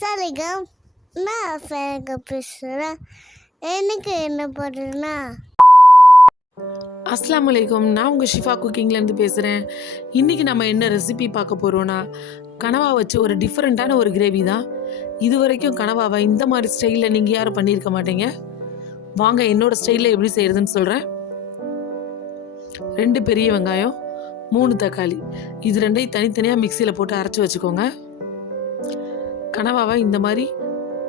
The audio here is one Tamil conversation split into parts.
அஸ்ஸலாமுஅலைக்கும். நான் ஃபேங்க பேசுகிறேன். எனக்கு என்ன பண்ணுறேன்னா அஸ்ஸலாமுஅலைக்கும். நான் உங்கள் ஷிஃபா குக்கிங்லேருந்து பேசுகிறேன். இன்றைக்கி நம்ம என்ன ரெசிபி பார்க்க போகிறோன்னா, கனவா வச்சு ஒரு டிஃப்ரெண்ட்டான ஒரு கிரேவி தான். இது வரைக்கும் கனவாவை இந்த மாதிரி ஸ்டைலில் நீங்கள் யாரும் பண்ணியிருக்க மாட்டீங்க. வாங்க என்னோடய ஸ்டைலில் எப்படி செய்கிறதுன்னு சொல்கிறேன். 2 பெரிய வெங்காயம், 3 தக்காளி, இது ரெண்டையும் தனித்தனியாக மிக்சியில் போட்டு அரைச்சி வச்சுக்கோங்க. கனவாவை இந்த மாதிரி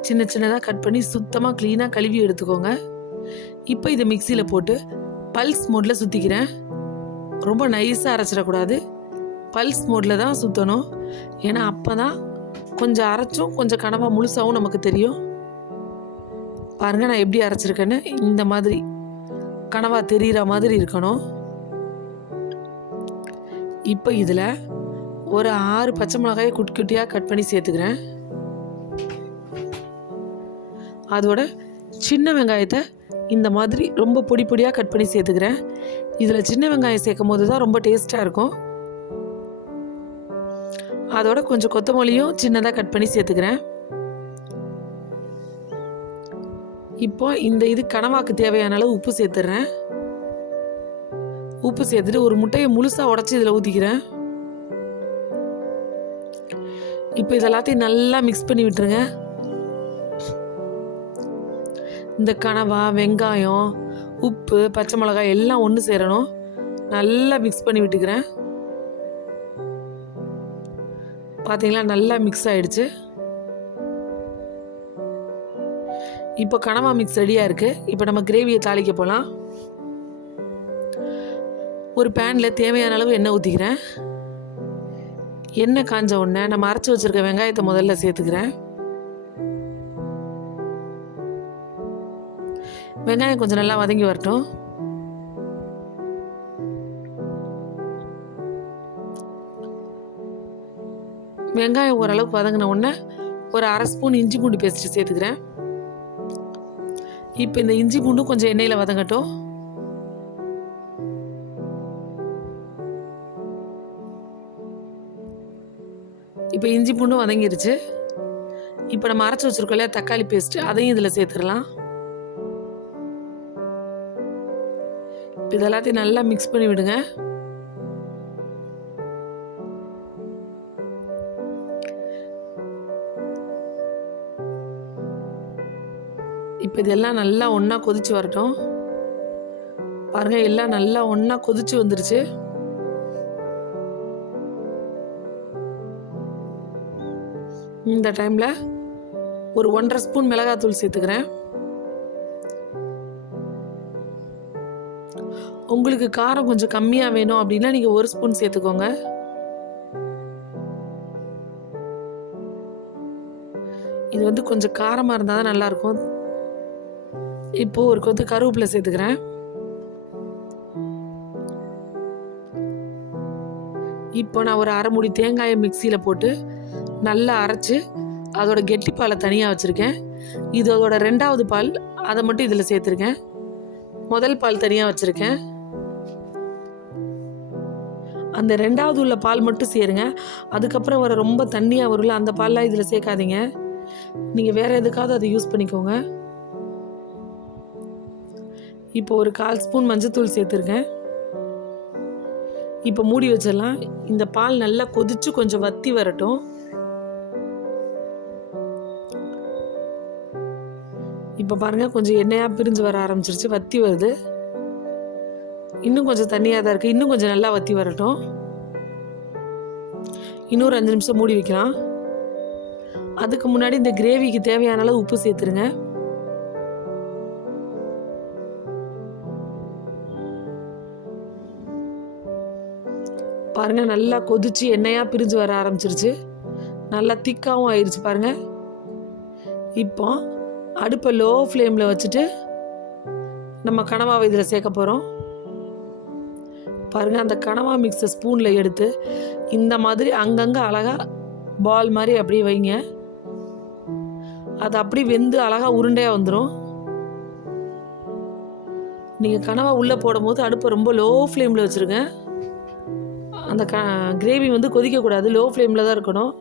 சின்ன சின்னதாக கட் பண்ணி சுத்தமாக க்ளீனாக கழுவி எடுத்துக்கோங்க. இப்போ இதை மிக்சியில் போட்டு பல்ஸ் மோடில் சுற்றிக்கிறேன். ரொம்ப நைஸாக அரைச்சிடக்கூடாது, பல்ஸ் மோடில் தான் சுற்றணும். ஏன்னா அப்போ தான் கொஞ்சம் அரைச்சும் கொஞ்சம் கனவா முழுசாகவும் நமக்கு தெரியும். பாருங்கள் நான் எப்படி அரைச்சிருக்கேன்னு. இந்த மாதிரி கனவா தெரிகிற மாதிரி இருக்கணும். இப்போ இதில் ஒரு 6 பச்சை மிளகாயை குட்டி குட்டியாக கட் பண்ணி சேர்த்துக்கிறேன். அதோட சின்ன வெங்காயத்தை இந்த மாதிரி ரொம்ப பொடி பொடியாக கட் பண்ணி சேர்த்துக்கிறேன். இதில் சின்ன வெங்காயம் சேர்க்கும் போது தான் ரொம்ப டேஸ்ட்டாக இருக்கும். அதோட கொஞ்சம் கொத்தமல்லியும் சின்னதாக கட் பண்ணி சேர்த்துக்கிறேன். இப்போ இது கனவாக்கு தேவையான அளவு உப்பு சேர்த்துடுறேன். உப்பு சேர்த்துட்டு ஒரு முட்டையை முழுசாக உடச்சி இதில் ஊற்றிக்கிறேன். இப்போ இதெல்லாத்தையும் நல்லா மிக்ஸ் பண்ணி விட்டுருங்க. இந்த கனவா, வெங்காயம், உப்பு, பச்சை மிளகாய் எல்லாம் ஒன்று சேரணும். நல்லா மிக்ஸ் பண்ணி விட்டுக்கிறேன். பார்த்தீங்களா, நல்லா மிக்ஸ் ஆகிடுச்சு. இப்போ கனவா மிக்ஸ் ரெடியாக இருக்குது. இப்போ நம்ம கிரேவியை தாளிக்க போகலாம். ஒரு பேனில் தேவையான அளவு எண்ணெய் ஊற்றிக்கிறேன். எண்ணெய் காஞ்ச உடனே நம்ம அரைச்சி வச்சுருக்க வெங்காயத்தை முதல்ல சேர்த்துக்கிறேன். வெங்காயம் கொஞ்சம் நல்லா வதங்கி வரட்டும். வெங்காயம் ஓரளவுக்கு வதங்கின உடனே ஒரு 1/2 ஸ்பூன் இஞ்சி பூண்டு பேஸ்ட் சேர்த்துக்கிறேன். இப்போ இந்த இஞ்சி பூண்டும் கொஞ்சம் எண்ணெயில் வதங்கட்டும். இப்போ இஞ்சி பூண்டும் வதங்கிருச்சு. இப்போ நம்ம அரைச்சி வச்சுருக்கோம் இல்லையா தக்காளி பேஸ்ட்டு, அதையும் இதில் சேர்த்துடலாம். இது எல்லாத்தையும் நல்லா மிக்ஸ் பண்ணி விடுங்க. இப்போ இதெல்லாம் நல்லா ஒன்றா கொதிச்சு வரட்டும். பாருங்கள், எல்லாம் நல்லா ஒன்றா கொதிச்சு வந்துருச்சு. இந்த டைமில் ஒரு 1.5 ஸ்பூன் மிளகாத்தூள் சேர்த்துக்கிறேன். உங்களுக்கு காரம் கொஞ்சம் கம்மியாக வேணும் அப்படின்னா நீங்கள் 1 ஸ்பூன் சேர்த்துக்கோங்க. இது கொஞ்சம் காரமாக இருந்தால் தான் நல்லாயிருக்கும். இப்போது ஒரு கொத்து கருவேப்பிலை சேர்த்துக்கிறேன். இப்போ நான் ஒரு 1/2 மூடி தேங்காயை மிக்சியில் போட்டு நல்லா அரைச்சி அதோட கெட்டி பாலை தனியாக வச்சுருக்கேன். இதோட 2வது பால், அதை மட்டும் இதில் சேர்த்துருக்கேன். முதல் பால் தனியாக வச்சுருக்கேன். அந்த 2வது உள்ள பால் மட்டும் சேருங்க. அதுக்கப்புறம் வர ரொம்ப தண்ணியாக வரும்ல, அந்த பால்லாம் இதில் சேர்க்காதீங்க. நீங்கள் வேறு எதுக்காவது அதை யூஸ் பண்ணிக்கோங்க. இப்போ ஒரு 1/4 ஸ்பூன் மஞ்சத்தூள் சேர்த்துருக்கேன். இப்போ மூடி வச்சிடலாம். இந்த பால் நல்லா கொதிச்சு கொஞ்சம் வத்தி வரட்டும். இப்போ பாருங்கள், கொஞ்சம் எண்ணெயாக பிரிஞ்சு வர ஆரம்பிச்சிருச்சு, வத்தி வருது. இன்னும் கொஞ்சம் தண்ணியாக தான் இருக்குது. இன்னும் கொஞ்சம் நல்லா வத்தி வரட்டும். இன்னொரு 5 நிமிஷம் மூடி வைக்கலாம். அதுக்கு முன்னாடி இந்த கிரேவிக்கு தேவையான அளவு உப்பு சேர்த்துருங்க. பாருங்கள், நல்லா கொதிச்சு எண்ணெயாக பிரிஞ்சு வர ஆரம்பிச்சிருச்சு. நல்லா திக்காகவும் ஆயிடுச்சு பாருங்கள். இப்போ அடுப்பை லோ ஃப்ளேமில் வச்சுட்டு நம்ம கனவாவை இதில் சேர்க்க போகிறோம். பாருங்கள், அந்த கனவா மிக்ஸை ஸ்பூனில் எடுத்து இந்த மாதிரி அங்கங்கே அழகாக பால் மாதிரி அப்படியே வைங்க. அது அப்படி வெந்து அழகாக உருண்டையாக வந்துடும். நீங்கள் கனவா உள்ளே போடும் போது அடுப்பை ரொம்ப லோ ஃப்ளேமில் வச்சுருங்க. அந்த கிரேவி கொதிக்கக்கூடாது, லோ ஃப்ளேமில் தான் இருக்கணும்.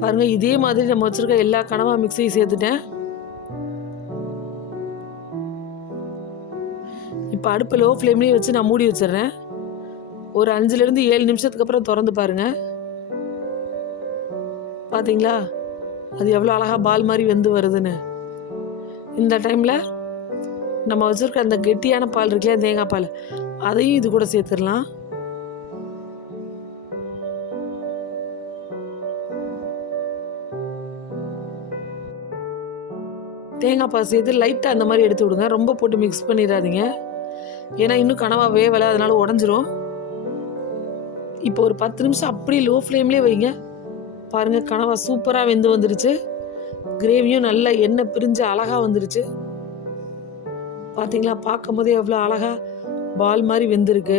பாருங்கள், இதே மாதிரி நம்ம வச்சுருக்க எல்லா கனவா மிக்ஸையும் சேர்த்துட்டேன். இப்போ அடுப்பு லோ ஃப்ளேம்லேயே வச்சு நான் மூடி வச்சிடுறேன். ஒரு 5லேருந்து 7 நிமிஷத்துக்கு அப்புறம் திறந்து பாருங்கள். பார்த்தீங்களா, அது எவ்வளோ அழகாக பால் மாதிரி வெந்து வருதுன்னு. இந்த டைமில் நம்ம வச்சுருக்க அந்த கெட்டியான பால் இருக்குல்லையா, தேங்காய் பால், அதையும் இது கூட சேர்த்துடலாம். தேங்காய் பால் சேர்த்து லைட்டாக அந்த மாதிரி எடுத்து விடுங்க. ரொம்ப போட்டு மிக்ஸ் பண்ணிடாதீங்க, ஏன்னா இன்னும் கனவா வேவலை, அதனால உடஞ்சிரும். இப்போ ஒரு 10 நிமிஷம் அப்படியே லோ ஃப்ளேம்லேயே வைங்க. பாருங்கள், கனவா சூப்பராக வெந்து வந்துருச்சு. கிரேவியும் நல்லா எண்ணெய் பிரிஞ்சு அழகாக வந்துருச்சு. பார்த்தீங்களா, பார்க்கும் போதே எவ்வளோ அழகாக பால் மாதிரி வெந்திருக்கு.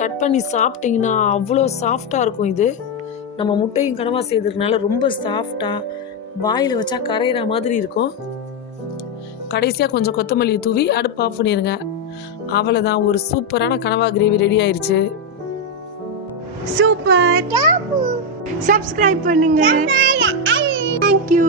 கட் பண்ணி சாப்பிட்டிங்கன்னா அவ்வளோ சாஃப்டாக இருக்கும். இது நம்ம முட்டையும் கனவா செய்ததுனால ரொம்ப சாஃப்டாக வாயில் வச்சா கரையிற மாதிரி இருக்கும். கடைசியாக கொஞ்சம் கொத்தமல்லி தூவி அடுப்பு ஆஃப் பண்ணிடுங்க. அவ்வளோதான், ஒரு சூப்பரான கனவா கிரேவி ரெடி ஆயிடுச்சு. சூப்பர். சப்ஸ்கிரைப் பண்ணுங்க. தேங்க்யூ.